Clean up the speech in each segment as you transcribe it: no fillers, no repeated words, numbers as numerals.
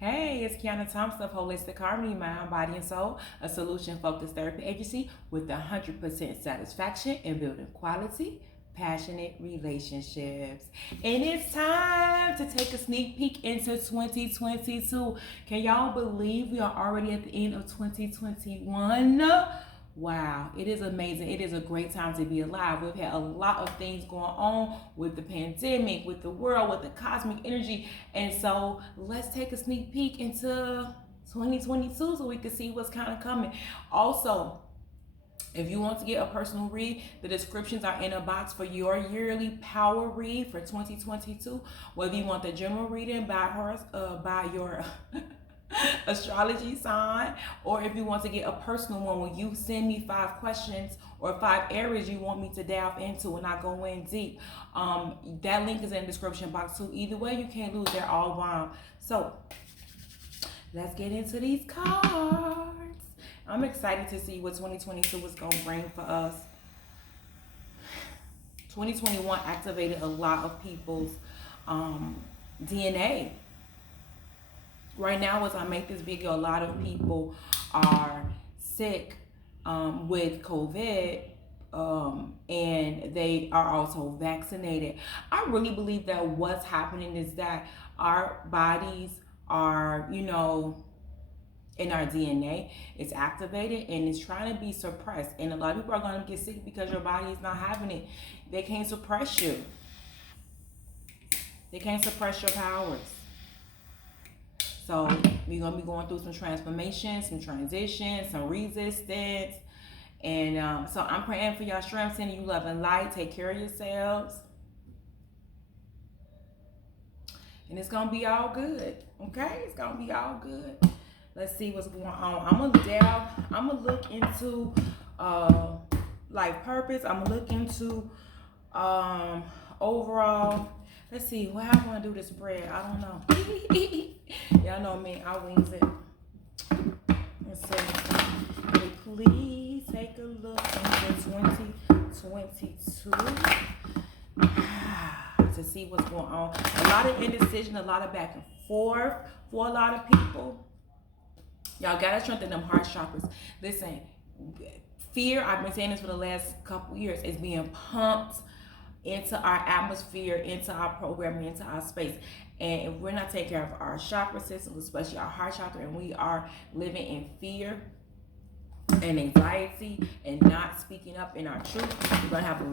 Hey, it's Qiana Thompson of Holistic Harmony, Mind, Body, and Soul, a solution-focused therapy agency with 100% satisfaction in building quality, passionate relationships. And it's time to take a sneak peek into 2022. Can y'all believe we are already at the end of 2021? Wow, it is amazing. It is a great time to be alive. We've had a lot of things going on with the pandemic, with the world, with the cosmic energy. And so let's take a sneak peek into 2022 so we can see what's kind of coming. Also, if you want to get a personal read, the descriptions are in a box for your yearly power read for 2022. Whether you want the general reading by your astrology sign, or if you want to get a personal one where you send me 5 questions or 5 areas you want me to delve into and I go in deep, that link is in the description box too. Either way, you can't lose. They're all bomb. So let's get into these cards. I'm excited to see what 2022 is going to bring for us. 2021 activated a lot of people's DNA. Right now, as I make this video, a lot of people are sick with COVID, and they are also vaccinated. I really believe that what's happening is that our bodies are, in our DNA, it's activated and it's trying to be suppressed. And a lot of people are going to get sick because your body is not having it. They can't suppress you. They can't suppress your powers. So we're going to be going through some transformation, some transition, some resistance. And so I'm praying for y'all strength, sending you love and light. Take care of yourselves. And it's going to be all good. Okay? It's going to be all good. Let's see what's going on. I'm going to look into life purpose. I'm going to look into overall. Let's see, how I'm going to do this spread. I don't know. Y'all know me, I wings it. Let's see. Please take a look into 2022 to see what's going on. A lot of indecision, a lot of back and forth for a lot of people. Y'all got to strengthen them heart chakras. Listen, fear, I've been saying this for the last couple years, is being pumped into our atmosphere, into our programming, into our space. And if we're not taking care of our chakra systems, especially our heart chakra, and we are living in fear and anxiety and not speaking up in our truth, we're gonna have a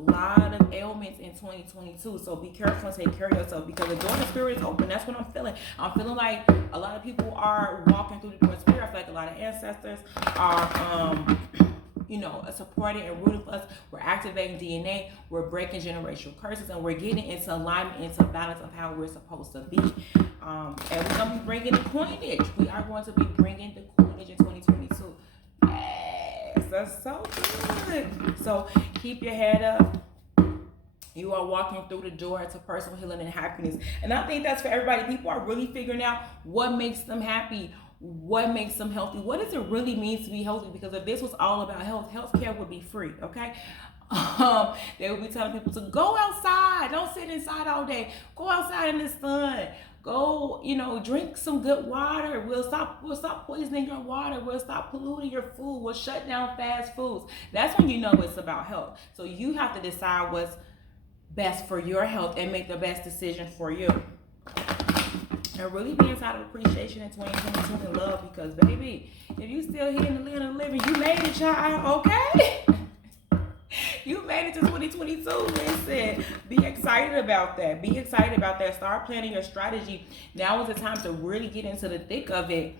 lot of ailments in 2022. So be careful and take care of yourself, because the door of the spirit is open. That's what I'm feeling. I'm feeling like a lot of people are walking through the door of the spirit. I feel like a lot of ancestors are supporting and rooting for us. We're activating DNA. We're breaking generational curses, and we're getting into alignment, into balance of how we're supposed to be. And we're going to be bringing the coinage. We are going to be bringing the coinage in 2022. Yes, that's so good. So keep your head up. You are walking through the door to personal healing and happiness. And I think that's for everybody. People are really figuring out what makes them happy, what makes them healthy. What does it really mean to be healthy? Because if this was all about health, healthcare would be free, okay? They would be telling people to go outside. Don't sit inside all day. Go outside in the sun. Go, drink some good water. We'll stop poisoning your water. We'll stop polluting your food. We'll shut down fast foods. That's when you know it's about health. So you have to decide what's best for your health and make the best decision for you. And really be inside of appreciation in 2022 and love, because baby, if you still here in the land of the living, you made it, child, okay? You made it to 2022. Listen, be excited about that. Be excited about that. Start planning your strategy. Now is the time to really get into the thick of it,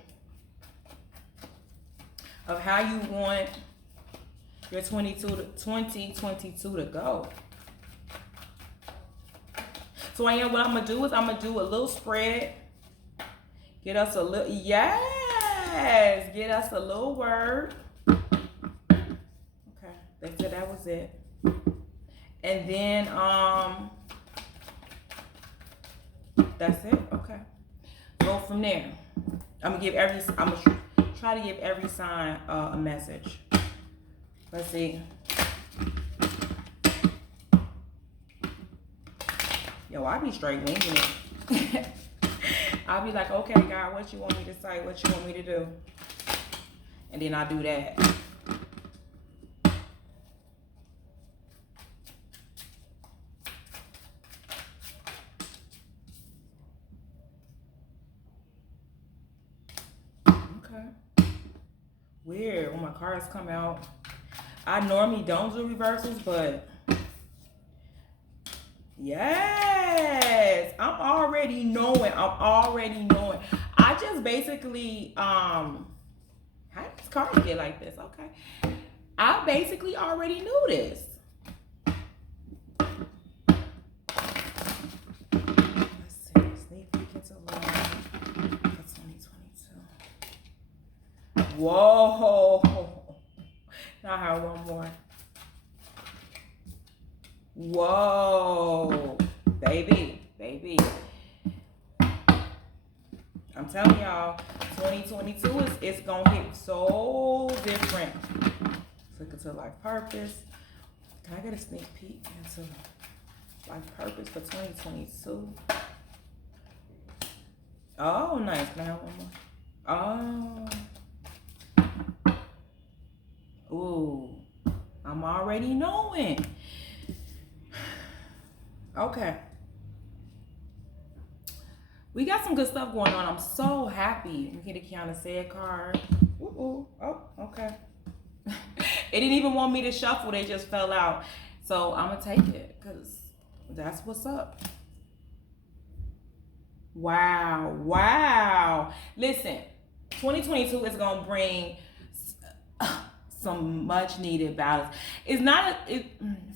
of how you want your 2022 to go. So what I'm going to do is I'm going to do a little spread. Get us a little, yes, get us a little word. Okay, they said that was it. And then, that's it, okay. Go from there. I'm gonna try to give every sign a message. Let's see. Yo, I be straight winging it. I'll be like, okay, God, what you want me to say? What you want me to do? And then I'll do that. Okay. Weird when my cards come out. I normally don't do reversals, but yes, I'm already knowing. I just basically, how did this card get like this? Okay. I basically already knew this. Let's see. Sneak peek into love for 2022. Whoa. Now I have one more. Whoa. Baby. I'm telling y'all, 2022 it's gonna hit so different. Let's look into life purpose. Can I get a sneak peek into life purpose for 2022? Oh, nice. Can I have one more? Oh. Ooh. I'm already knowing. Okay. We got some good stuff going on. I'm so happy. We get a Qiana Said card. Ooh. Oh, okay. It didn't even want me to shuffle. They just fell out. So I'm going to take it because that's what's up. Wow. Listen, 2022 is going to bring some much needed balance. It's not,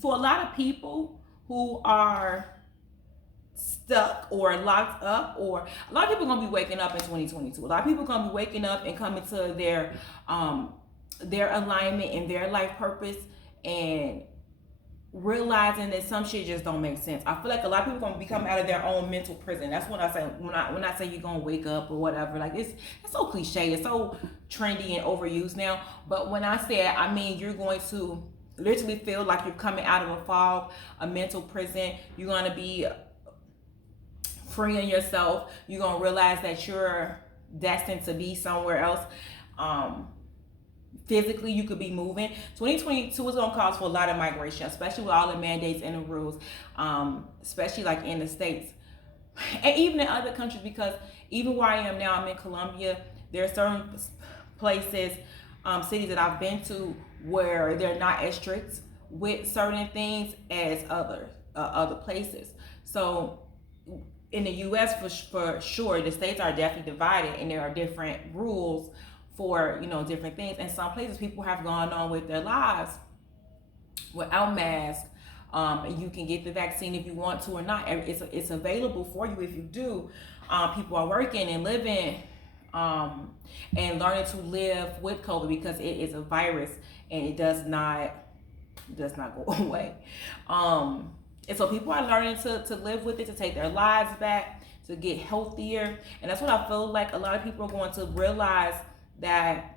for a lot of people who are stuck or locked up, or a lot of people are gonna be waking up in 2022. A lot of people are gonna be waking up and coming to their alignment and their life purpose and realizing that some shit just don't make sense. I feel like a lot of people are gonna be coming out of their own mental prison. That's what I say when I say you're gonna wake up or whatever. Like it's so cliche, it's so trendy and overused now. But when I say it, I mean you're going to literally feel like you're coming out of a fog, a mental prison. You're gonna be freeing yourself. You're gonna realize that you're destined to be somewhere else. Physically, you could be moving. 2022 is gonna cause for a lot of migration, especially with all the mandates and the rules, especially like in the States and even in other countries, because even where I am now, I'm in Colombia. There are certain places, cities that I've been to where they're not as strict with certain things as other places. So in the U.S. for sure, the states are definitely divided, and there are different rules for different things. And some places people have gone on with their lives without masks. You can get the vaccine if you want to or not. It's available for you if you do. People are working and living and learning to live with COVID because it is a virus and it does not go away. And so people are learning to live with it, to take their lives back, to get healthier. And that's what I feel like a lot of people are going to realize, that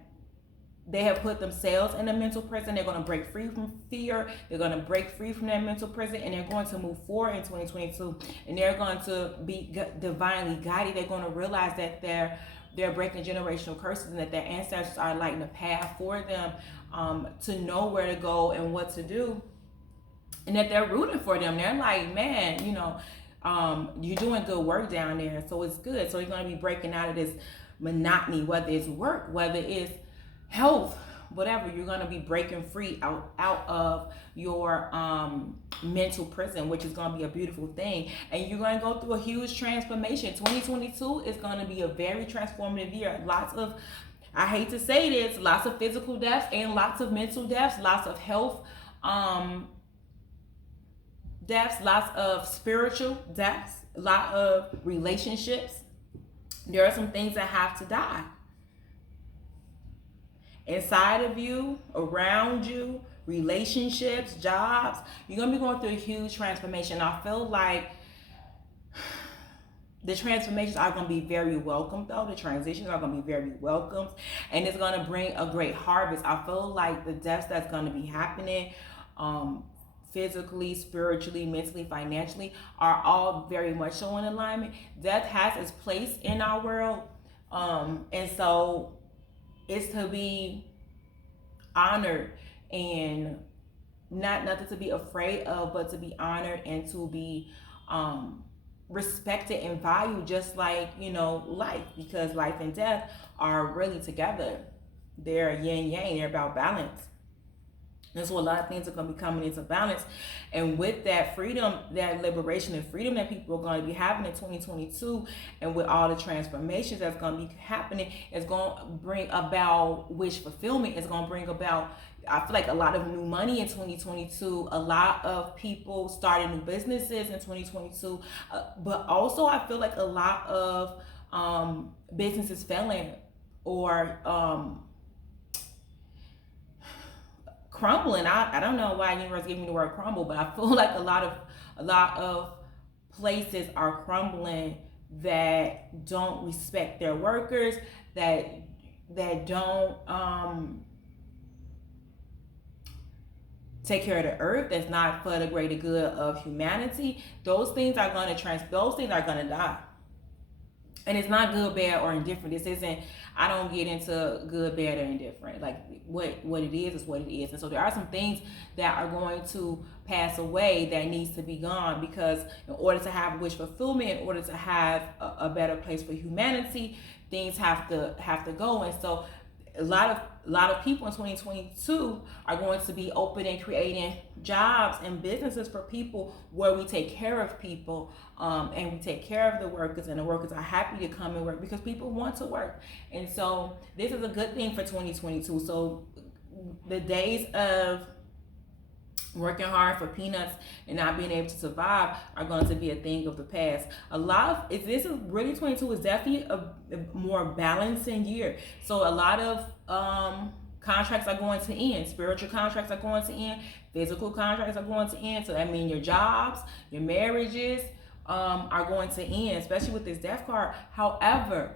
they have put themselves in a mental prison. They're going to break free from fear. They're going to break free from that mental prison, and they're going to move forward in 2022. And they're going to be divinely guided. They're going to realize that they're breaking generational curses, and that their ancestors are lighting the path for them to know where to go and what to do. And that they're rooting for them. They're like, man, you're doing good work down there, so it's good. So you're going to be breaking out of this monotony, whether it's work, whether it's health, whatever. You're going to be breaking free out of your mental prison, which is going to be a beautiful thing. And you're going to go through a huge transformation. 2022 is going to be a very transformative year. Lots of, I hate to say this, lots of physical deaths and lots of mental deaths, lots of health deaths, lots of spiritual deaths, a lot of relationships. There are some things that have to die. Inside of you, around you, relationships, jobs. You're going to be going through a huge transformation. I feel like the transformations are going to be very welcome, though. The transitions are going to be very welcome. And it's going to bring a great harvest. I feel like the deaths that's going to be happening physically, spiritually, mentally, financially, are all very much so in alignment. Death has its place in our world. And so it's to be honored and nothing to be afraid of, but to be honored and to be respected and valued, just like, you know, life, because life and death are really together. They're yin yang, they're about balance. And so a lot of things are going to be coming into balance. And with that freedom, that liberation and freedom that people are going to be having in 2022, and with all the transformations that's going to be happening, it's going to bring about wish fulfillment. It's going to bring about, I feel like, a lot of new money in 2022. A lot of people starting new businesses in 2022. But also I feel like a lot of businesses failing or crumbling. I don't know why the universe gave me the word crumble, but I feel like a lot of places are crumbling that don't respect their workers, that don't take care of the earth, that's not for the greater good of humanity. Those things are going to those things are going to die. And it's not good, bad, or indifferent. This isn't, I don't get into good, bad, or indifferent. Like, what it is what it is. And so there are some things that are going to pass away that needs to be gone, because in order to have wish fulfillment, in order to have a better place for humanity, things have to go. And so a lot of people in 2022 are going to be open and creating jobs and businesses for people, where we take care of people, and we take care of the workers, and the workers are happy to come and work because people want to work. And so this is a good thing for 2022. So the days of working hard for peanuts and not being able to survive are going to be a thing of the past. This is really, 22 is definitely a more balancing year. So a lot of contracts are going to end. Spiritual contracts are going to end. Physical contracts are going to end. So that means your jobs, your marriages are going to end, especially with this death card. However,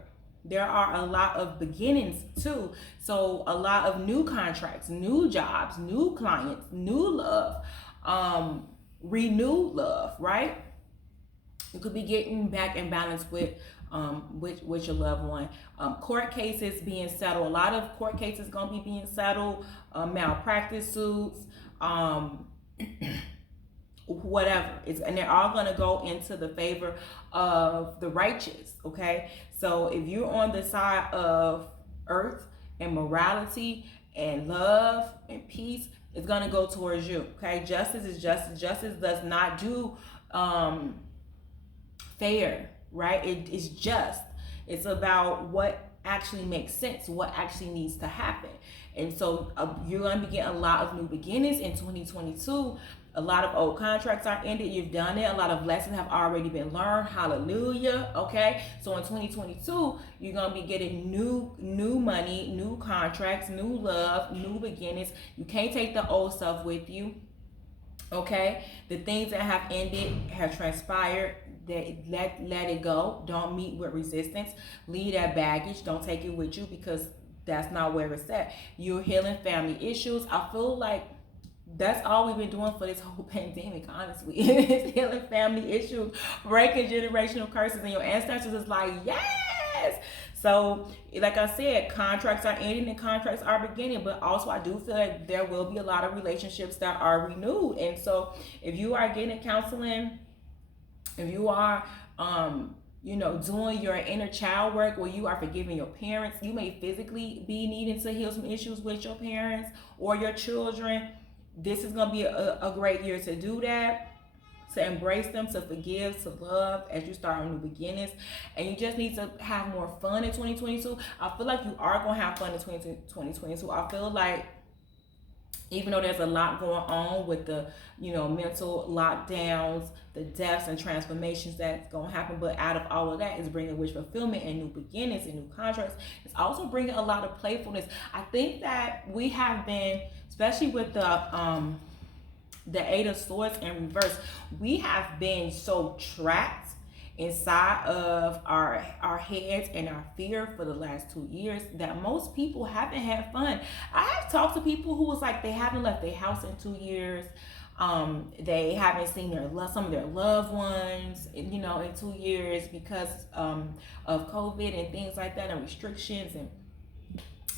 there are a lot of beginnings too. So a lot of new contracts, new jobs, new clients, new love, renewed love, right? You could be getting back in balance with your loved one. Court cases being settled. A lot of court cases gonna be being settled. Malpractice suits, whatever. And they're all gonna go into the favor of the righteous. Okay, so if you're on the side of earth and morality and love and peace, it's gonna go towards you. Okay, justice is justice. Justice does not do fair, right? It is just. It's about what actually makes sense, what actually needs to happen. And so you're going to be getting a lot of new beginnings in 2022. A lot of old contracts are ended. You've done it. A lot of lessons have already been learned. Hallelujah. Okay. So in 2022, you're going to be getting new money, new contracts, new love, new beginnings. You can't take the old stuff with you. Okay. The things that have ended have transpired. Let it go. Don't meet with resistance. Leave that baggage. Don't take it with you, because that's not where it's at. You're healing family issues. I feel like that's all we've been doing for this whole pandemic, honestly. It's healing family issues, breaking generational curses, and your ancestors is like, yes. So, like I said, contracts are ending and contracts are beginning, but also I do feel like there will be a lot of relationships that are renewed. And so if you are getting counseling, if you are, doing your inner child work, where you are forgiving your parents, you may physically be needing to heal some issues with your parents or your children. This is going to be a great year to do that, to embrace them, to forgive, to love as you start new beginnings. And you just need to have more fun in 2022. I feel like you are going to have fun in 2022. I feel like, even though there's a lot going on with the, mental lockdowns, the deaths and transformations that's going to happen, but out of all of that is bringing wish fulfillment and new beginnings and new contracts. It's also bringing a lot of playfulness. I think that we have been, especially with the Eight of Swords in reverse, we have been so trapped inside of our heads and our fear for the last 2 years that most people haven't had fun. I have talked to people who was like, they haven't left their house in 2 years. They haven't seen some of their loved ones, in 2 years because of COVID and things like that and restrictions.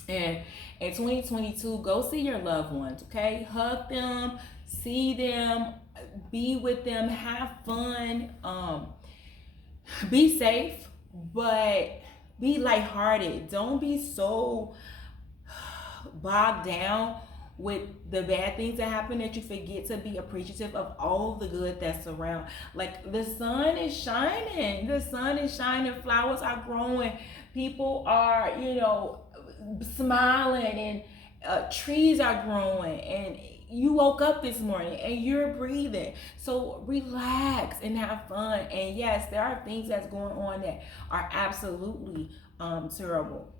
And in 2022, go see your loved ones, okay? Hug them, see them, be with them, have fun, be safe, but be lighthearted. Don't be so bogged down with the bad things that happen that you forget to be appreciative of all the good that's around. Like, the sun is shining. The sun is shining. Flowers are growing. People are, smiling, and trees are growing, and you woke up this morning and you're breathing. So relax and have fun. And yes, there are things that's going on that are absolutely terrible.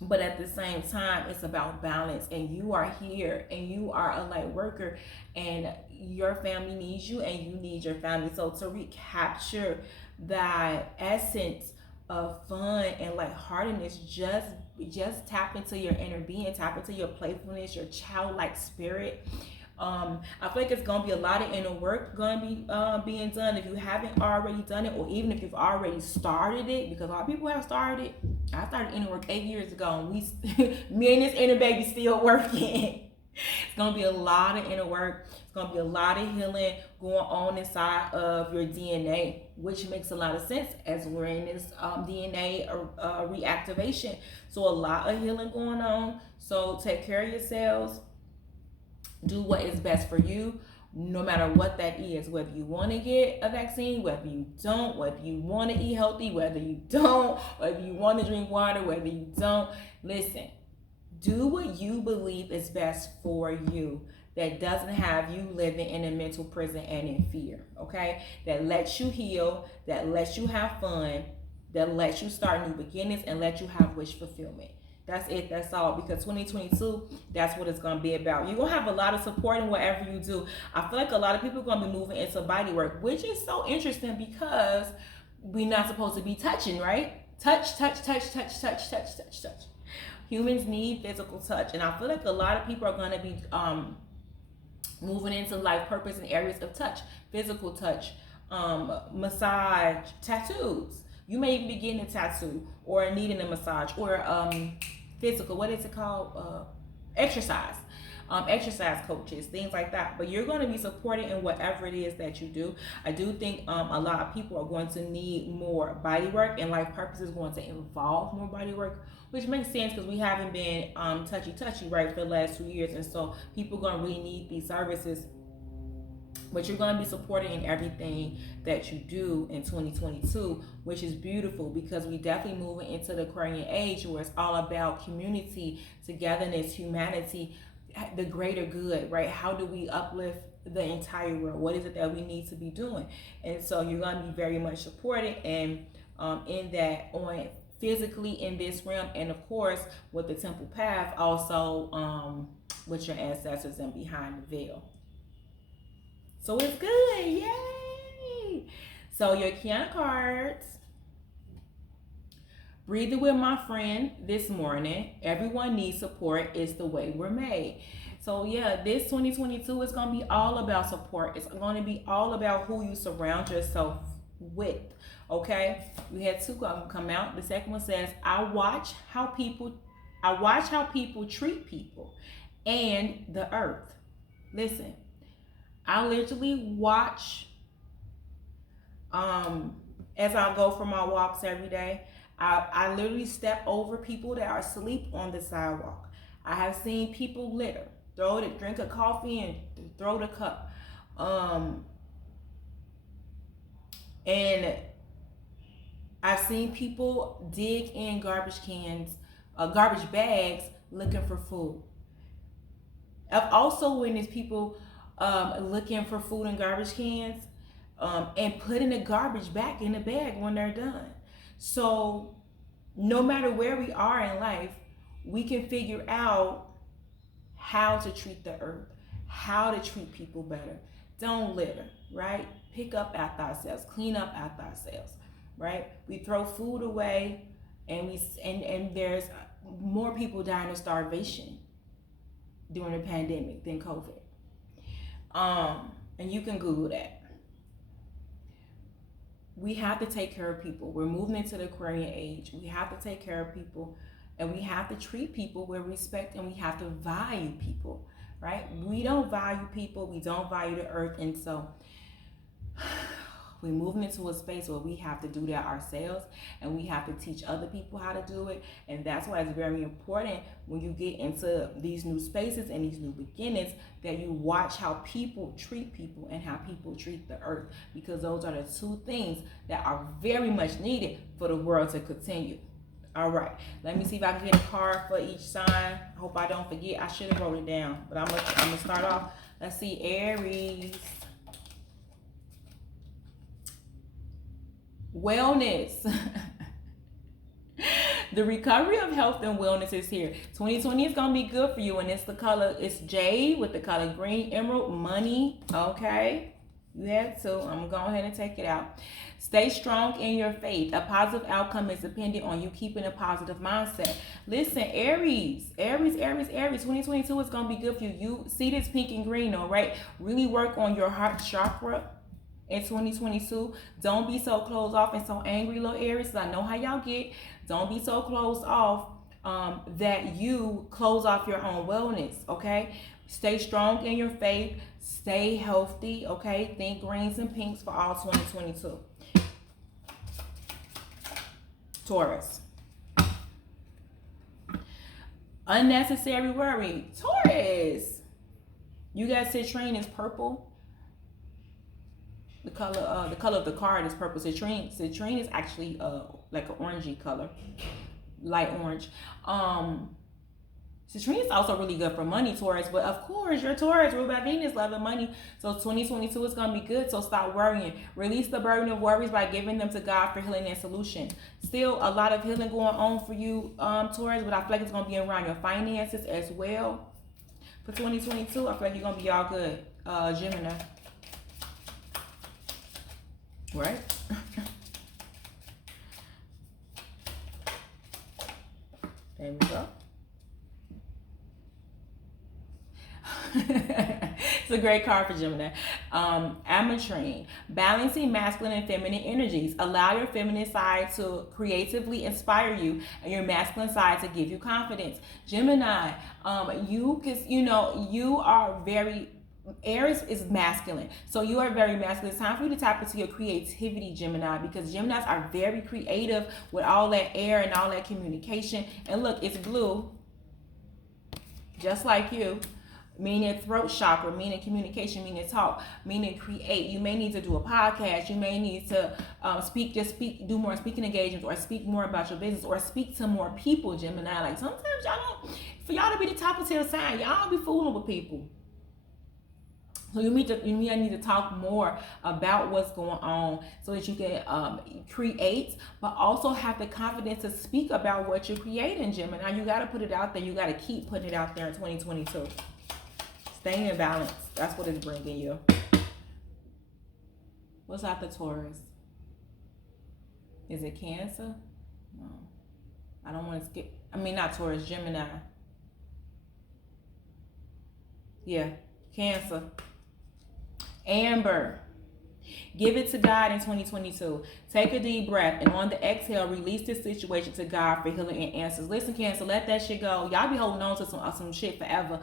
But at the same time, it's about balance, and you are here and you are a light worker, and your family needs you and you need your family. So to recapture that essence of fun and lightheartedness, just tap into your inner being, tap into your playfulness, your childlike spirit. I feel like it's gonna be a lot of inner work gonna be being done if you haven't already done it, or even if you've already started it, because a lot of people have started it. I started inner work 8 years ago, and me and this inner baby still working. It's gonna be a lot of inner work. It's gonna be a lot of healing going on inside of your DNA, which makes a lot of sense as we're in this DNA reactivation. So a lot of healing going on. So take care of yourselves. Do what is best for you, no matter what that is. Whether you want to get a vaccine, whether you don't, whether you want to eat healthy, whether you don't, whether you want to drink water, whether you don't. Listen, do what you believe is best for you, that doesn't have you living in a mental prison and in fear, okay? That lets you heal, that lets you have fun, that lets you start new beginnings, and let you have wish fulfillment. That's it. That's all. Because 2022, that's what it's going to be about. You're going to have a lot of support in whatever you do. I feel like a lot of people are going to be moving into body work, which is so interesting because we're not supposed to be touching, right? Touch. Humans need physical touch. And I feel like a lot of people are going to be moving into life purpose in areas of touch, physical touch, massage, tattoos. You may even be getting a tattoo or needing a massage or physical, what is it called? Exercise. Exercise coaches, things like that. But you're going to be supported in whatever it is that you do. I do think a lot of people are going to need more body work, and life purpose is going to involve more body work, which makes sense because we haven't been touchy, right, for the last 2 years. And so people are going to really need these services. But you're going to be supported in everything that you do in 2022, which is beautiful because we definitely moving into the Aquarian age where it's all about community, togetherness, humanity, the greater good, right? How do we uplift the entire world? What is it that we need to be doing? And so you're going to be very much supported and in that, on physically in this realm, and of course with the temple path, also with your ancestors and behind the veil. So it's good, yay! So your Qiana cards. Breathing with my friend this morning. Everyone needs support. It's the way we're made. So yeah, this 2022 is going to be all about support. It's going to be all about who you surround yourself with, okay? We had two of them come out. The second one says, I watch how people treat people and the earth. Listen. I literally watch as I go for my walks every day. I literally step over people that are asleep on the sidewalk. I have seen people litter, drink a coffee and throw the cup. And I've seen people dig in garbage bags looking for food. I've also witnessed people looking for food in garbage cans and putting the garbage back in the bag when they're done. So no matter where we are in life, we can figure out how to treat the earth, how to treat people better. Don't litter, right? Pick up after ourselves, clean up after ourselves, right? We throw food away, and there's more people dying of starvation during the pandemic than COVID. And you can Google that. We have to take care of people. We're moving into the Aquarian age. We have to take care of people, and we have to treat people with respect, and we have to value people, right? We don't value people. We don't value the earth. And so we're moving into a space where we have to do that ourselves, and we have to teach other people how to do it. And that's why it's very important when you get into these new spaces and these new beginnings that you watch how people treat people and how people treat the earth, because those are the two things that are very much needed for the world to continue. All right, let me see if I can get a card for each sign. I hope I don't forget. I should have wrote it down, but I'm gonna start off. Let's see, Aries. Wellness. The recovery of health and wellness is here. 2020 is going to be good for you, and it's the color, it's jade with the color green, emerald, money. Okay, you have to. I'm going to go ahead and take it out. Stay strong in your faith. A positive outcome is dependent on you keeping a positive mindset. Listen, Aries, 2022 is going to be good for you. You see this pink and green though, right? Really work on your heart chakra in 2022. Don't be so closed off and so angry, little Aries. I know how y'all get. Don't be so closed off that you close off your own wellness, okay? Stay strong in your faith. Stay healthy, okay? Think greens and pinks for all 2022. Taurus. Unnecessary worry. Taurus. You guys, citrine is purple. The color of the card is purple. Citrine is actually like an orangey color, light orange. Citrine is also really good for money, Taurus. But of course, you're Taurus, ruled by Venus, loving money. So 2022 is gonna be good. So stop worrying. Release the burden of worries by giving them to God for healing and solution. Still a lot of healing going on for you, Taurus. But I feel like it's gonna be around your finances as well. For 2022, I feel like you're gonna be all good, Gemini. Right? There we go. It's a great card for Gemini. Ametrine. Balancing masculine and feminine energies. Allow your feminine side to creatively inspire you and your masculine side to give you confidence. Gemini, you are very... Aries is masculine, so you are very masculine. It's time for you to tap into your creativity, Gemini, because Geminis are very creative with all that air and all that communication. And look, it's blue, just like you, meaning throat chakra, meaning communication, meaning talk, meaning create. You may need to do a podcast. You may need to do more speaking engagements, or speak more about your business, or speak to more people, Gemini. Like sometimes for y'all to be the top of your sign, y'all don't be fooling with people. So you need to talk more about what's going on so that you can create, but also have the confidence to speak about what you're creating, Gemini. You got to put it out there. You got to keep putting it out there in 2022. Staying in balance. That's what it's bringing you. What's after Taurus? Is it Cancer? No. I don't want to skip. I mean, not Taurus, Gemini. Yeah, Cancer. Amber. Give it to God in 2022. Take a deep breath, and on the exhale, release this situation to God for healing and answers. Listen, Cancer, let that shit go. Y'all be holding on to some shit forever.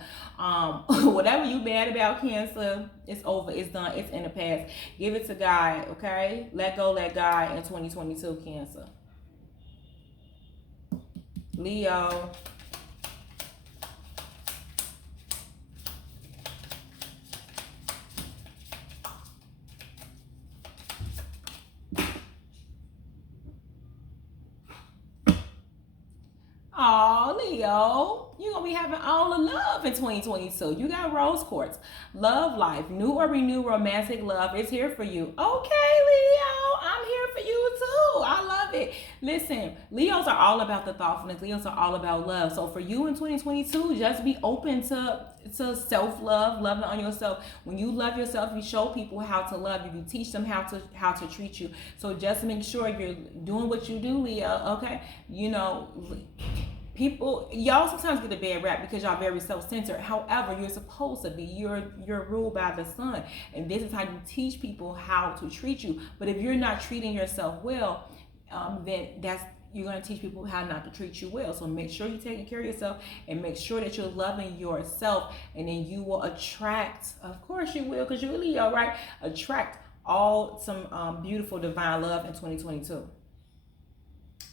Whatever you mad about, Cancer, it's over. It's done. It's in the past. Give it to God, okay? Let go, let God in 2022, Cancer. Leo. Oh, Leo, you're going to be having all the love in 2022. You got rose quartz. Love life. New or renewed romantic love is here for you. Okay, Leo, I'm here for you too. I love it. Listen, Leos are all about the thoughtfulness. Leos are all about love. So for you in 2022, just be open to self-love, loving on yourself. When you love yourself, you show people how to love you. You teach them how to treat you. So just make sure you're doing what you do, Leo, okay? people, y'all sometimes get a bad rap because y'all very self-centered. However, you're supposed to be. You're ruled by the sun, and this is how you teach people how to treat you. But if you're not treating yourself well, then you're going to teach people how not to treat you well. So make sure you're taking care of yourself, and make sure that you're loving yourself, and then you will attract, of course you will, because you're Leo, right? Attract some beautiful divine love in 2022.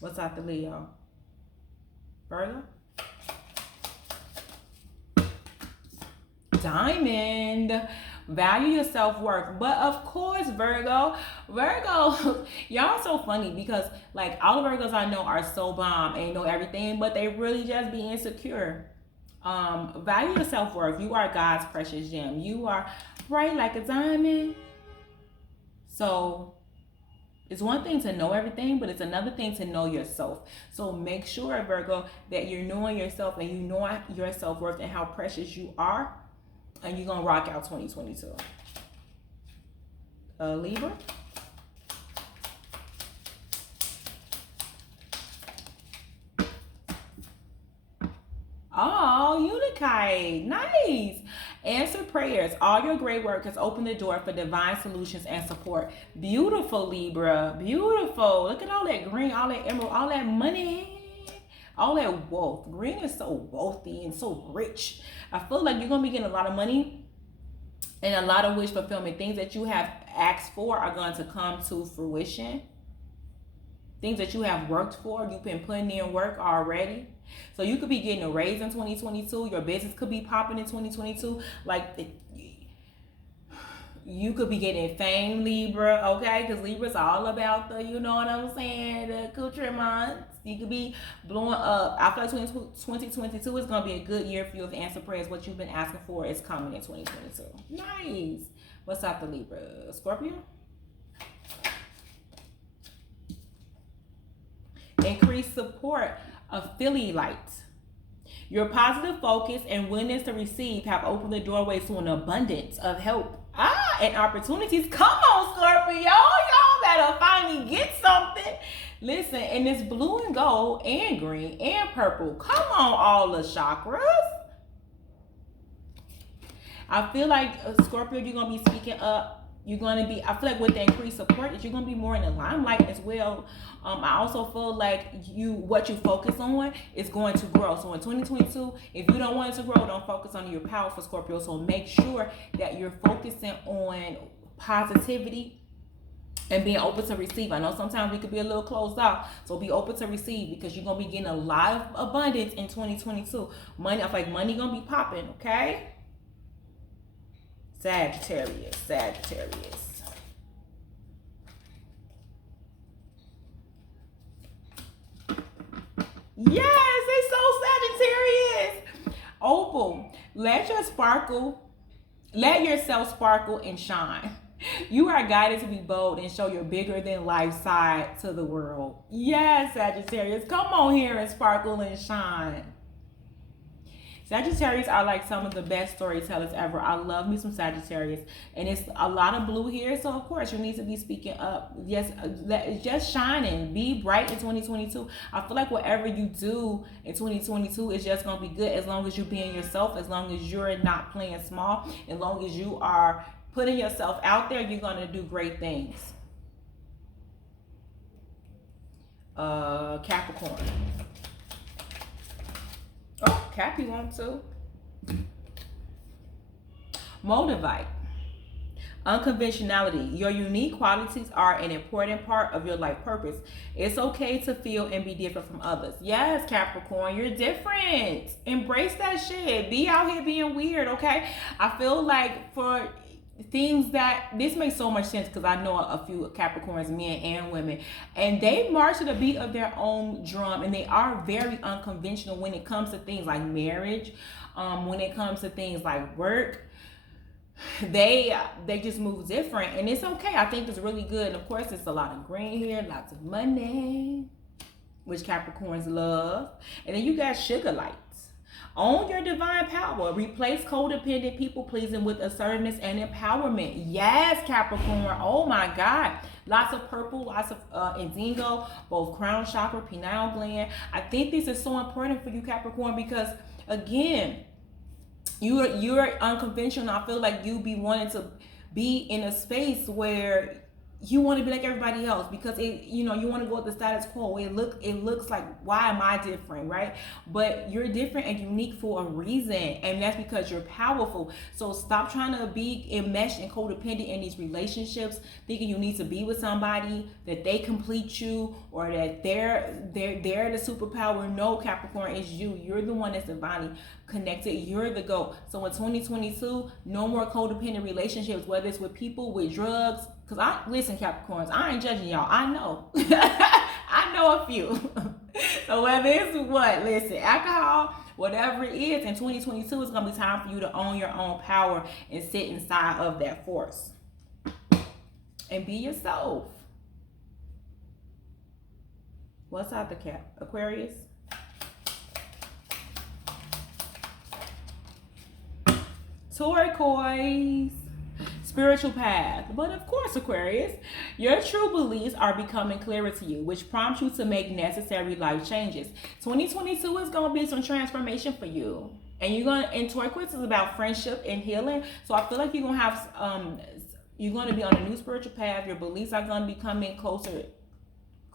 What's out the Leo? Virgo? Diamond. Value your self-worth. But of course, Virgo, y'all so funny because like all the Virgos I know are so bomb and know everything, but they really just be insecure. Value your self-worth. You are God's precious gem. You are bright like a diamond. So it's one thing to know everything, but it's another thing to know yourself. So make sure, Virgo, that you're knowing yourself and you know your self-worth and how precious you are. And you're going to rock out 2022. Libra. Oh, Unikite. Nice. Answer prayers. All your great work has opened the door for divine solutions and support. Beautiful, Libra. Beautiful. Look at all that green, all that emerald, all that money. All that wealth. Green is so wealthy and so rich. I feel like you're going to be getting a lot of money and a lot of wish fulfillment. Things that you have asked for are going to come to fruition. Things that you have worked for, you've been putting in work already. So you could be getting a raise in 2022. Your business could be popping in 2022. You could be getting fame, Libra, okay? Because Libra's all about the, you know what I'm saying, the accoutrements. You could be blowing up. I feel like 2022 is going to be a good year for you of answer prayers. What you've been asking for is coming in 2022. Nice. What's up, the Libra? Scorpio? Increase support of Philly lights. Your positive focus and willingness to receive have opened the doorways to an abundance of help and opportunities. Come on, Scorpio. Y'all better finally get something. Listen, and it's blue and gold and green and purple. Come on, all the chakras. I feel like, Scorpio, you're going to be speaking up. You're going to be, I feel like with the increased support, that you're going to be more in the limelight as well. I also feel like what you focus on is going to grow. So in 2022, if you don't want it to grow, don't focus on your powerful Scorpio. So make sure that you're focusing on positivity and being open to receive. I know sometimes we could be a little closed off, so be open to receive because you're going to be getting a lot of abundance in 2022. Money, I feel like money going to be popping, okay? Sagittarius. Yes, it's so Sagittarius. Opal, let yourself sparkle and shine. You are guided to be bold and show your bigger than life side to the world. Yes, Sagittarius, come on here and sparkle and shine. Sagittarius are like some of the best storytellers ever. I love me some Sagittarius. And it's a lot of blue here. So, of course, you need to be speaking up. Yes, just shining. Be bright in 2022. I feel like whatever you do in 2022 is just going to be good as long as you're being yourself, as long as you're not playing small, as long as you are putting yourself out there, you're going to do great things. Capricorn. Oh, Cap, you want to? Motivate. Unconventionality. Your unique qualities are an important part of your life purpose. It's okay to feel and be different from others. Yes, Capricorn, you're different. Embrace that shit. Be out here being weird, okay? I feel like for things that, this makes so much sense because I know a few Capricorns, men and women, and they march to the beat of their own drum, and they are very unconventional when it comes to things like marriage, when it comes to things like work. They just move different, and it's okay. I think it's really good. And of course, it's a lot of green here, lots of money, which Capricorns love. And then you got sugar lights. Own your divine power. Replace codependent people pleasing with assertiveness and empowerment. Yes, Capricorn. Oh my God. Lots of purple, lots of indigo, both crown chakra, pineal gland. I think this is so important for you, Capricorn, because again, you're unconventional. I feel like you be wanting to be in a space where you want to be like everybody else, because you want to go with the status quo. It looks like, why am I different, right? But you're different and unique for a reason, and that's because you're powerful. So stop trying to be enmeshed and codependent in these relationships, thinking you need to be with somebody, that they complete you, or that they're the superpower. No, Capricorn, it's you. You're the one that's divinely connected. You're the GOAT. So in 2022, no more codependent relationships, whether it's with people, with drugs. Because listen, Capricorns, I ain't judging y'all. I know. I know a few. So whether it's listen, alcohol, whatever it is, in 2022, it's going to be time for you to own your own power and sit inside of that force. And be yourself. What's out the cap? Aquarius? Turquoise. Spiritual path. But of course, Aquarius, your true beliefs are becoming clearer to you, which prompts you to make necessary life changes. 2022 is going to be some transformation for you. And Turquoise is about friendship and healing. So I feel like you're going to have, you're going to be on a new spiritual path. Your beliefs are going to be coming closer.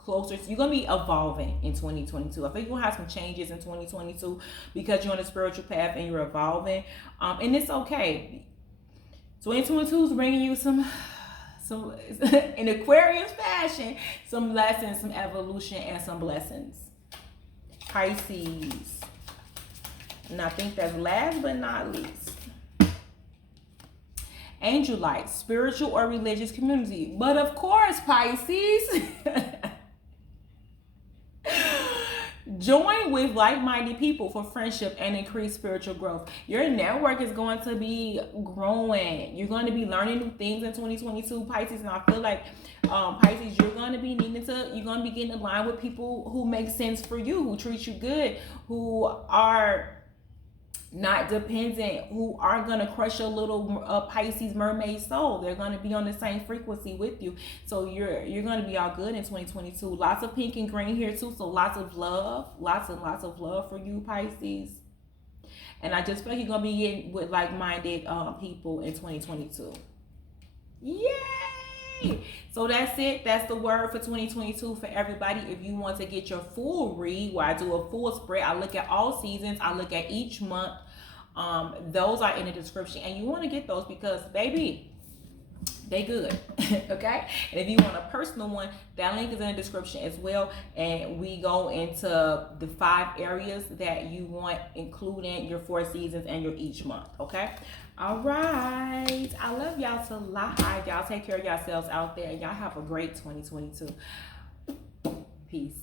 So you're going to be evolving in 2022. I think you're going to have some changes in 2022 because you're on a spiritual path and you're evolving. And it's okay. 2022 is bringing you some in Aquarius fashion, some lessons, some evolution, and some blessings. Pisces. And I think that's last but not least. Angel light, spiritual or religious community. But of course, Pisces. Join with like-minded people for friendship and increased spiritual growth. Your network is going to be growing. You're going to be learning new things in 2022, Pisces. And I feel like Pisces, you're going to be getting aligned with people who make sense for you, who treat you good, who are not dependent, who aren't going to crush your little Pisces mermaid soul. They're going to be on the same frequency with you. So you're going to be all good in 2022. Lots of pink and green here too. So lots of love, lots and lots of love for you, Pisces. And I just feel like you're going to be getting with like-minded people in 2022. Yay! So that's it. That's the word for 2022 for everybody. If you want to get your full read, where I do a full spread, I look at all seasons, I look at each month. Those are in the description, and you want to get those because, baby, they good. Okay? And if you want a personal one, that link is in the description as well. And we go into the 5 areas that you want, including your 4 seasons and your each month. Okay? All right. I love y'all to live. Y'all take care of yourselves out there, and y'all have a great 2022. Peace.